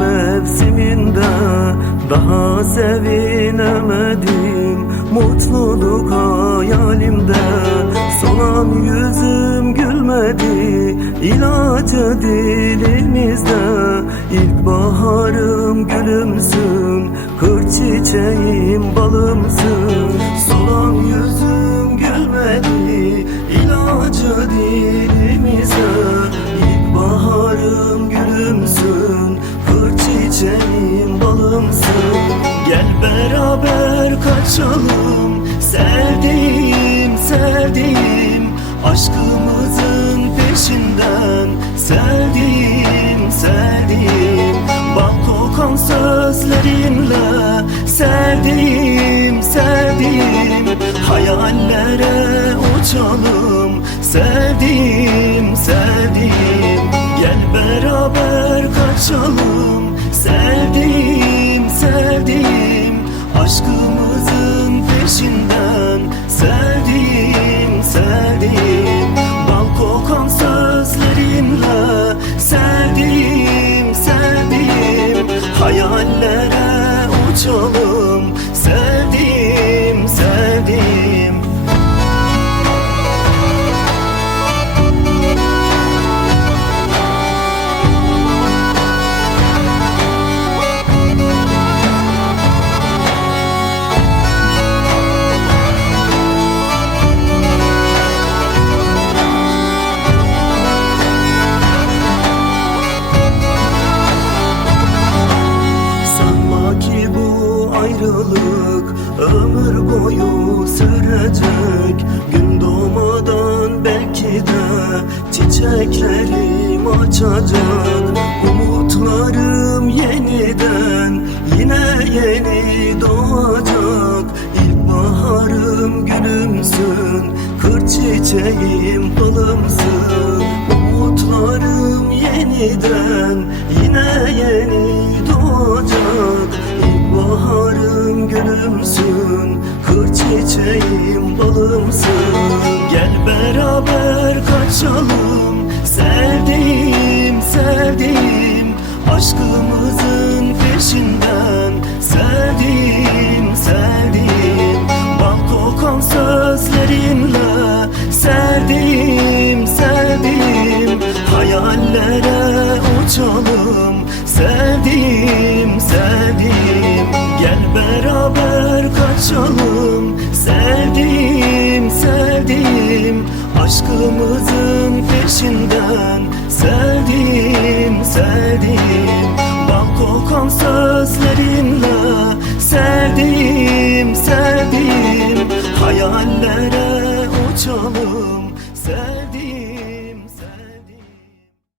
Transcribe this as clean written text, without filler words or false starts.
mevsiminde daha sevinemedim. Mutluluk hayalimde, solan yüzüm gülmedi. İlacı dilimizde, İlkbaharım gülümsün, kır çiçeğim balımsın. Solan yüzüm gülmedi, ilacı dilimizde. İlkbaharım gülümsün, kır çiçeğim balımsın. Gel beraber kaçalım, sevdiğim sevdiğim, aşkımızın peşinden. Sevdiğim sevdiğim, bal kokan sözlerinle. Sevdiğim sevdiğim, hayallere uçalım. Sevdiğim sevdiğim, gel beraber kaçalım. Sevdiğim sevdiğim, aşkımızın peşinden. Sevdiğim sevdiğim, bal kokan sözlerinle. Sevdiğim sevdiğim, hayallere uçalım. Sevdiğim sevdiğim. Ayrılık ömür boyu sürecek. Gün doğmadan belki de çiçeklerim açacak. Umutlarım yeniden yine yeni doğacak. İlkbaharım gülümsün, kır çiçeğim balımsın. Umutlarım yeniden yine yeni doğacak. İlkbaharım gülümsün, kır çiçeğim balımsın. Gel beraber kaçalım, sevdiğim sevdiğim, aşkımızın peşinden. Sevdiğim sevdiğim, bal kokan sözlerinle. Sevdiğim sevdiğim, hayallere uçalım. Sevdiğim sevdiğim, gel beraber kaçalım. Sevdiğim sevdiğim, aşkımızın peşinden. Sevdiğim sevdiğim, bal kokan sözlerinle. Sevdiğim sevdiğim, hayallere uçalım. Sevdiğim